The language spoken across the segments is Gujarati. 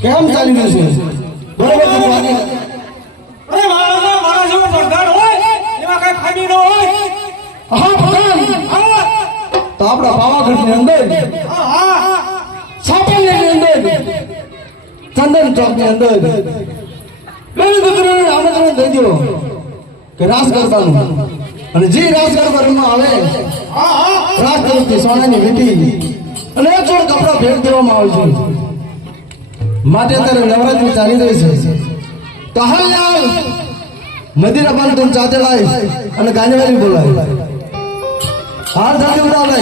કેમ ચાલી રહ્યું છે? બરોબર અરે માણસ માણસ સરદાર હોય? એમાં કઈ ખામી ન હોય? હા તો આપણા અંદર હા હા અંદર ચંદન ચોકની અંદર બેન દીકરીને આમંત્રણ દઈ દો કે રાસ કરતાનું અને જે રાસ રમવા આવે રાસ તરફથી સોનાની વીંટી અને એક જોડ કપડા ભેટ દેવામાં આવે છે. માટે અત્યારે નવરાત્રી ચાલી રહી છે. તો હાલ મદિરા બંધ તું ચાતે લાય અને ગાનેવાલી બોલાવી. હાર ને.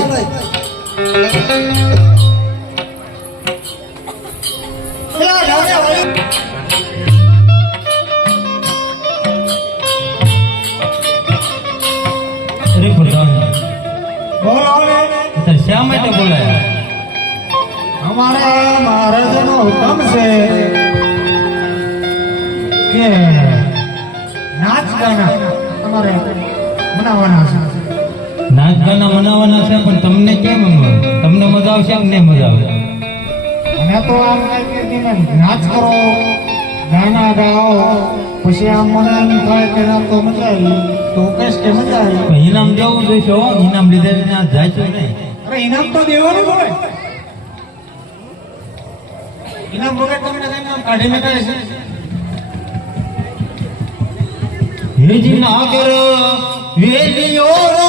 તો શા માટે બોલાયા? અમારા મહારાજનો હુકમ છે કે નાચ ગાના તમારે મનાવવાના છે. નાચ ગાના મનાવવાના છે પણ તમને કેમ તમને મજા આવશે નહીં મજા આવે અને તો આમ નાચ કરો ગાના ગાઓ પછી આમ મને એમ થાય કે ના તો મજા આવી તો કહીશ કે મજા આવી? ઇનામ દેવું જોઈશે હો. ઇનામ લીધે ત્યાં જાય છે નહીં? અરે ઇનામ તો દેવાનું પડે ઇનામ વગર કઈ નામ કાઢીને કરે છે. હેજી નાગર વેલિયો રો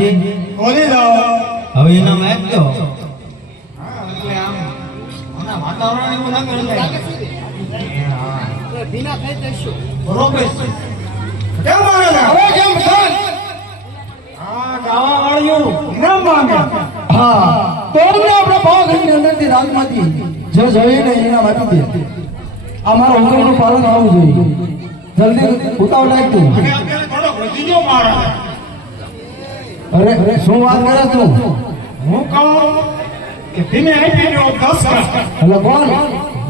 છે. બોલી છે? હવે કેમ મેચ જે જોઈએ ને ઇનામ આ મારા હુકમનું પાલન આવવું જોઈએ. જલ્દી ઉતાવળ રાખતું અને અત્યારે થોડોક વધી ગયો મારા. અરે શું વાત કરે તું હું કહું કે ધીમે આપી દો દસ એટલે કોણ?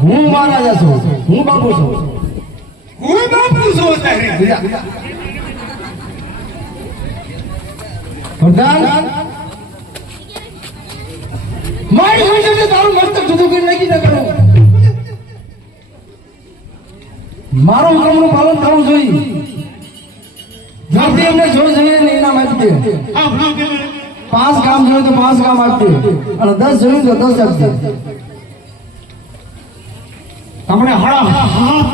હું મહારાજા છું. હું બાપુ છું. હું બાપુ છું. પ્રધાન મારી વિશે તારું મસ્તક જુદું કરી નાખી ન કરું મારું હુકમનું પાલન થવું જોઈએ. જલ્દી એમને જોઈ જઈને ઇનામ આપી દે હા, ભૂલ કરી. પાંચ કામ જોયું તો પાંચ કામ આપજે અને દસ જોયું તો દસ આપજે તમને હળા હાથ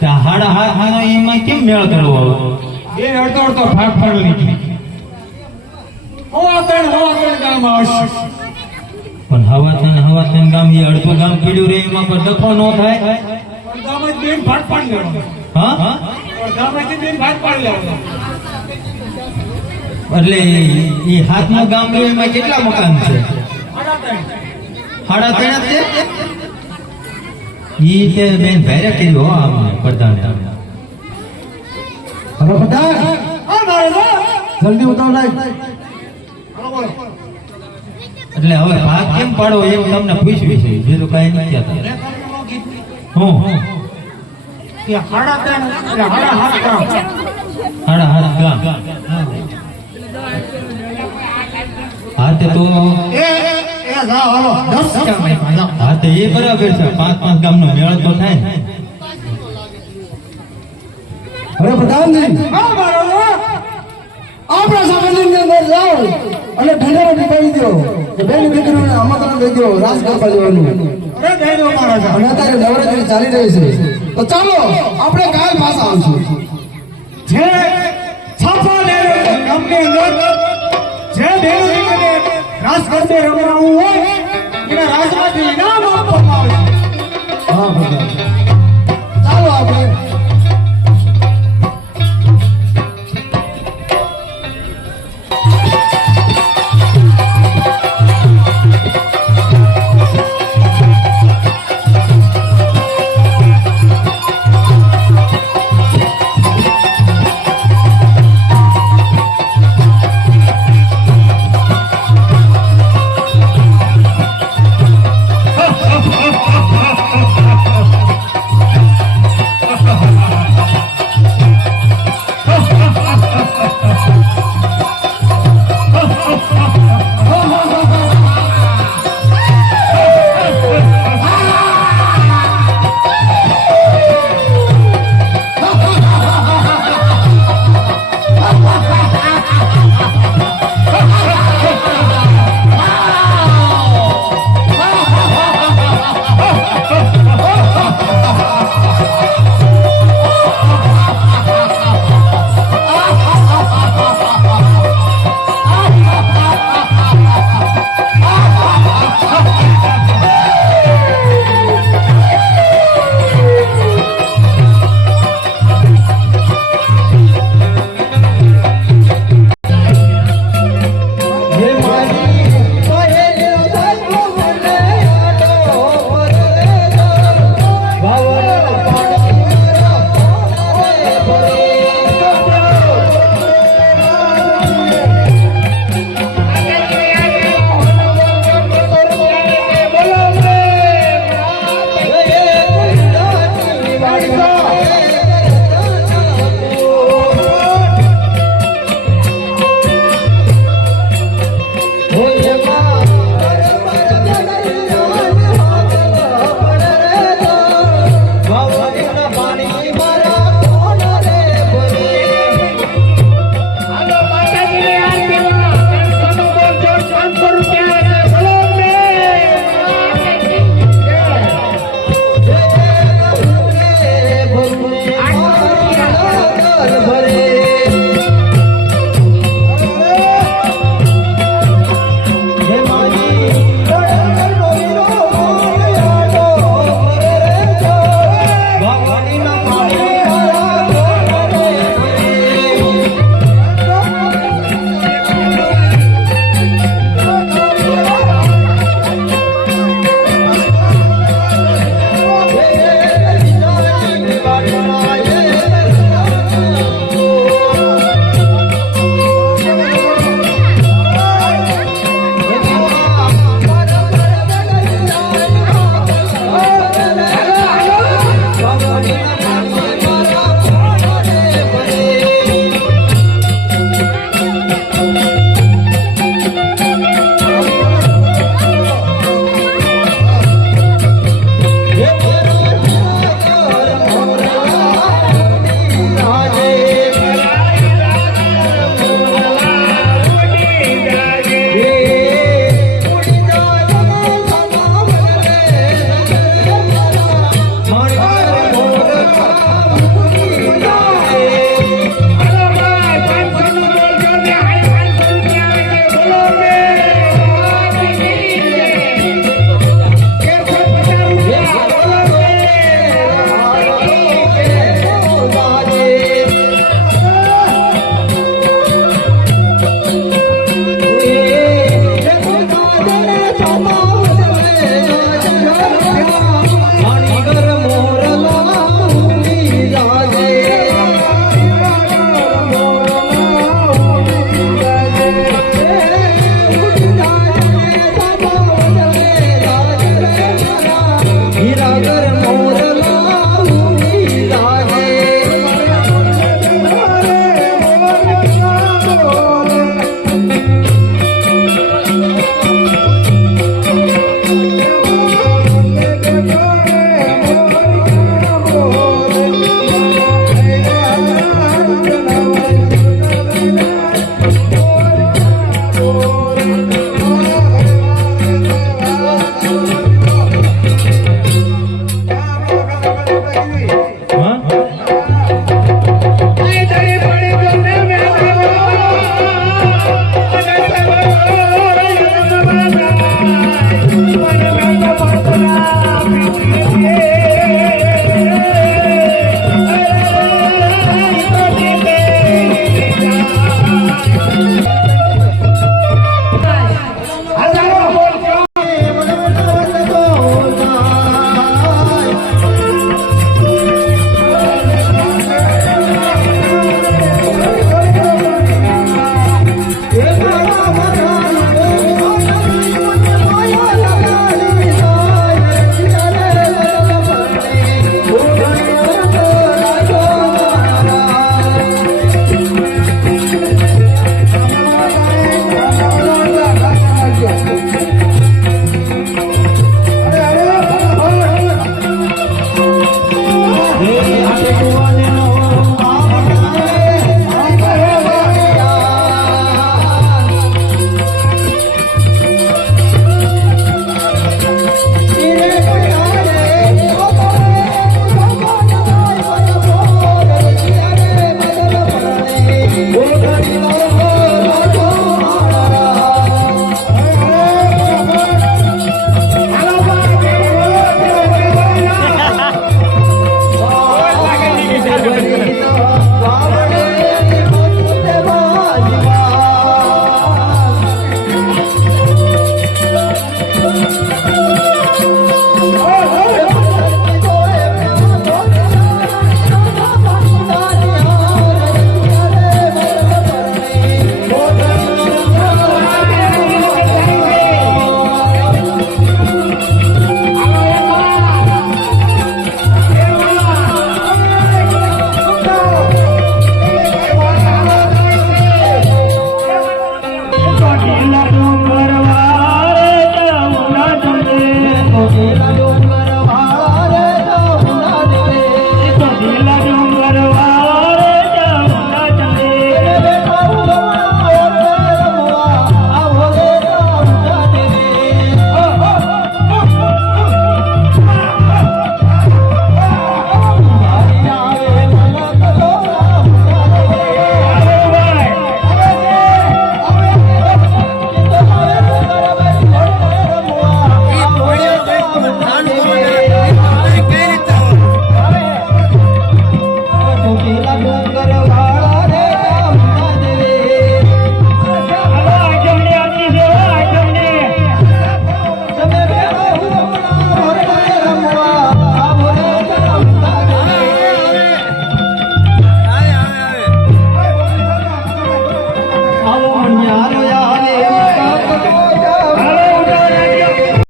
ત્યાં હાડા હા હાનો એમાં કેમ મેળ કરવો એ અડતો અડતો ભાગ પાડી લીધી. ઓ ત્રણ હવા ત્રણ કામ આવશે. પણ હવા તને હવા તને ગામ એ અડધું ગામ પીડ્યું રે એમાં કોઈ ડખો ન થાય. ગામ જ બેન ભાગ પાડી લેવાનો. એટલે એ હાથમાં ગામ એમાં કેટલા મકાન છે? હળા ત્રણ છે? ઈ તે બેન ભારે કર્યું હો આમ પ્રધાને હવે જલ્દી બોલો એટલે હવે ભાગ કેમ પાડો એમ તમને પૂછ્યું છે. બીજું કઈ નથી હું હું? કે હળા ત્રણ એટલે હળા હાથ ગામ. હાડા હાથ ગામ. હા તે તો એ એ જાઓ હાલો. દસ ગામ જાઓ. હા તો એ બરાબર છે. પાંચ પાંચ ગામનો મેળ તો થાય ને. હવે પ્રધાનજી હા મારો. આપણા સમાજની અંદર જાઓ અને ઠંડા પાણી દો. બેન દીકરીઓને આમંત્રણ દઈ રાસ કરવા જવાનું. અને અત્યારે નવરાત્રી ચાલી રહી છે. તો ચાલો આપણે કાલ પાછા આવશું. જે છાપા છે ગામની અંદર જે બેરોજગારને રાસ ગરબે રમવાનું હોય એને રાજમાંથી ઇનામ આપવામાં આવે હા ચાલો આપણે